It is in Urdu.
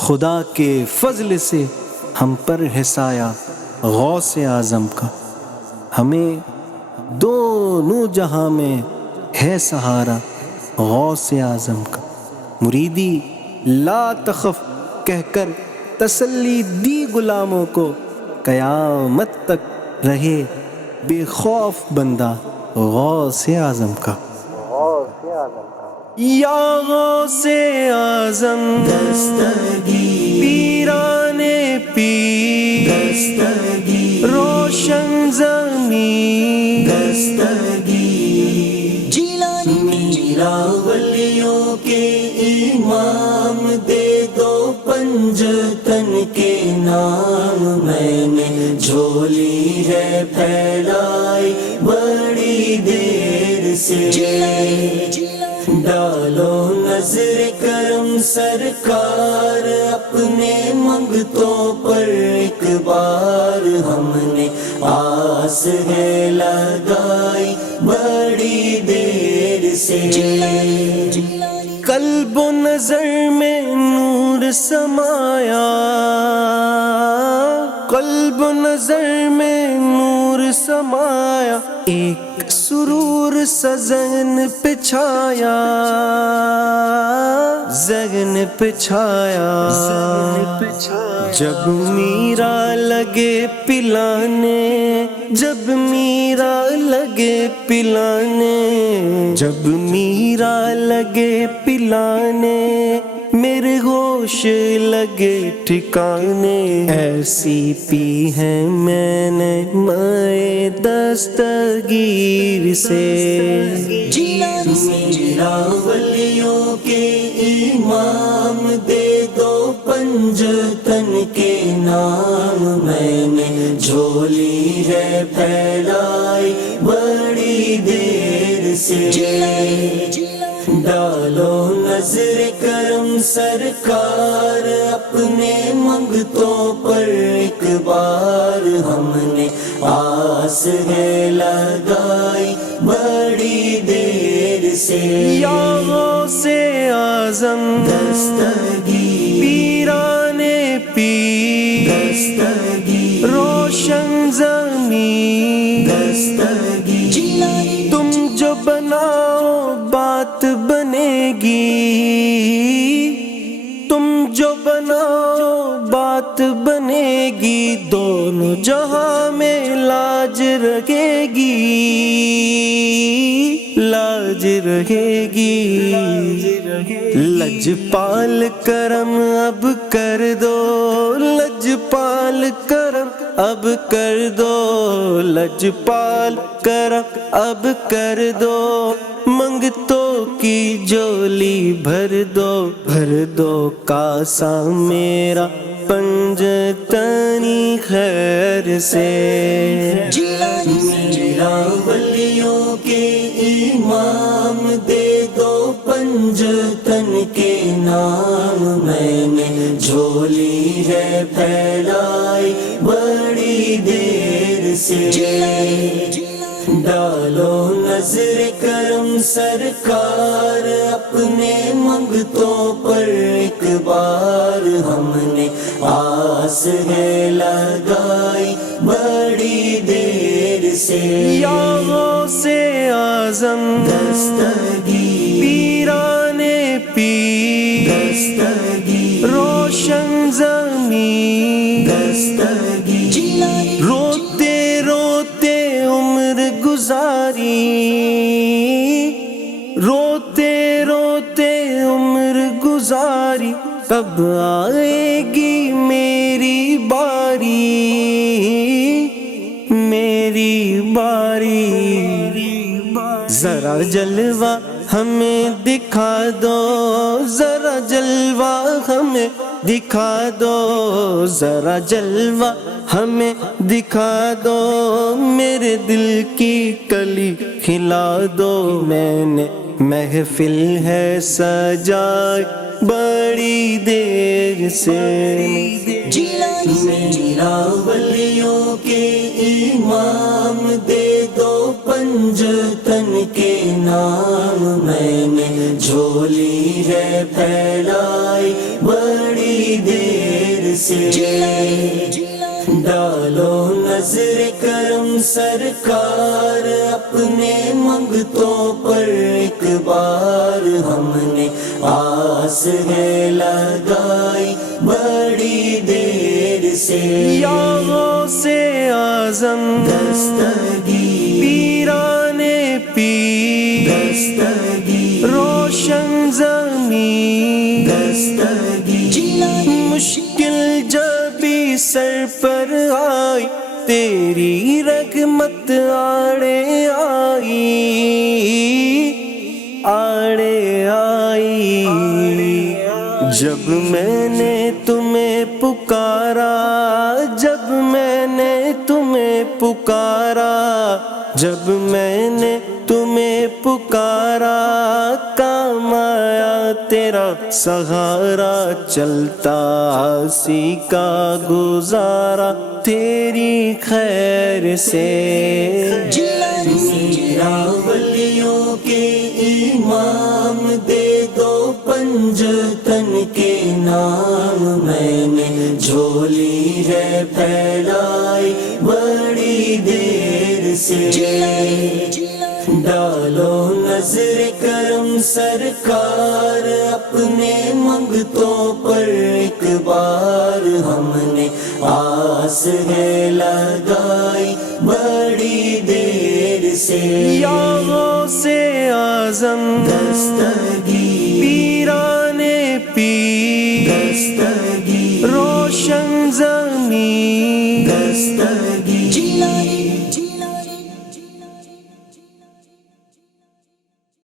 خدا کے فضل سے ہم پر ہے سایہ غوث اعظم کا، ہمیں دونوں جہاں میں ہے سہارا غوث اعظم کا۔ مریدی لا تخف کہہ کر تسلی دی غلاموں کو، قیامت تک رہے بے خوف بندہ غوث اعظم کا۔ یا غوث اعظم دستگیر پیران پیر دستگیر روشن زمین دستگیر جیلانی میرا ولیوں کے امام، دے دو پنجتن کے نام، میں نے جھولی ہے پھیلائی بڑی دیر سے، ڈالو نظر کرم سرکار اپنے منگتوں پر ایک بار، ہم نے آس ہے لگائی بڑی دیر سے، قلب و نظر میں نور سمایا، قلب و نظر میں نور سمایا، ایک سرور سا ذہن پہ چھایا، ذہن پہ چھایا، جب میرا لگے پلانے، جب میرا لگے پلانے، جب میرا لگے پلانے، میرے ہوش لگے ٹھکانے، ایسی پی ہے میں نے مائے دستگیر سے، میرا ولیوں کے امام، دے دو پنجتن کے نام، میں نے جھولی ہے پھیلائی بڑی دیر سے، ڈالو نظر کرم سرکار اپنے منگتوں پر ایک بار، ہم نے آس ہے لگائی بڑی دیر سے، یا غوث اعظم دستگیر پیران پیر دستگیر روشن زمین دستگیر تم جو بناؤ بات بنے گی، تم جو بناؤ بات بنے گی، دونوں جہاں میں لاج رہے گی، لاج رہے گی، لجپال کرم اب کر دو، لجپال کرم اب کر دو، لجپال کرم اب کر دو، منگتوں کی جولی بھر دو، بھر دو کاسا میرا پنجتنی خیر سے، میرا ولیوں کے امام، دے دو پنجتن کے نام، میں نے جھولی ہے پھیلائی بڑی دیر سے، ڈالو نظر کرم سرکار اپنے منگتوں پر ایک بار، ہم نے آس ہے لگائی بڑی دیر سے، یا غوث اعظم دستگیر پیران پیر دستگیر روشن زمین دستگیر روتے روتے عمر گزاری، روتے روتے عمر گزاری، کب آئے گی میری باری، میری باری، ذرا جلوہ ہمیں دکھا دو، ذرا جلوہ ہمیں دکھا دو، ذرا جلوہ ہمیں دکھا دو، میرے دل کی کلی کھلا دو، میں نے محفل ہے سجائی بڑی دیر سے، میرا ولیوں کے امام، دے دو پنجتن کے نام، میں نے جھولی ہے پھیلائی بڑی دیر سے ڈالو نظر کرم سرکار اپنے منگتوں پر ایک بار ہم نے آس ہے لگائی بڑی دیر سے یا غوث اعظم دستگیر پیران پیر دستگیر روشن زمین دستگیر مشکل جبھی سر پر آئی تیری رحمت آڑے آئی جب میں نے تمہیں پکارا جب میں نے تمہیں پکارا جب میں نے تمہیں پکارا کام آیا تیرا سہارا چلتا اسی کا گزارا تیری خیر سے میرا ولیوں کے امام دے دو پنجتن کے نام میں نے جھولی ہے پھیلائی بڑی دیر سے ڈالو نظر کرم سرکار اپنے منگتوں پر ایک بار ہم نے آس ہے لگائی بڑی دیر سے یا غوث اعظم دستگیر پیران پیر دستگیر روشن زمین دستگیر